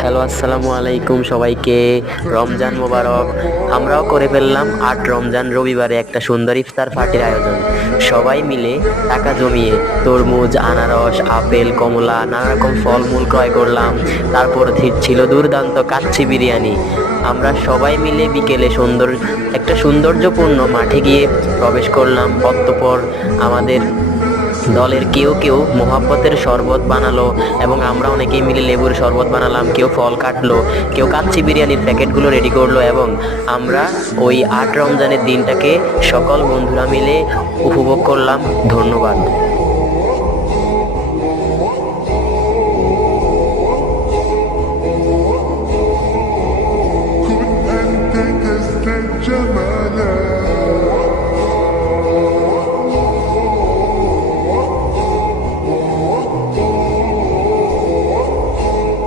Hello, আসসালামু আলাইকুম সবাইকে। রমজান মোবারক। আমরাও করে ফেললাম ৮ রমজান রবিবারে একটা সুন্দর ইফতার পার্টির আয়োজন। সবাই মিলে টাকা জমিয়ে তরমুজ, আনারস, আপেল, কমলা, নানা রকম ফলমূল ক্রয় করলাম। তারপর ছিল দুর্দান্ত কাচ্চি বিরিয়ানি। আমরা সবাই মিলে বিকেলে একটা সৌন্দর্যপূর্ণ মাঠে গিয়ে প্রবেশ করলাম। অতঃপর আমাদের দলের কেউ কেউ মোহাব্বতের শরবত বানালো এবং আমরা অনেকেই মিলে লেবুর শরবত বানালাম। কেউ ফল কাটলো, কেউ কাচ্চি বিরিয়ানির প্যাকেটগুলো রেডি করলো এবং আমরা ওই ৮ রমজানের দিনটাকে সকল বন্ধুরা মিলে উপভোগ করলাম। ধন্যবাদ।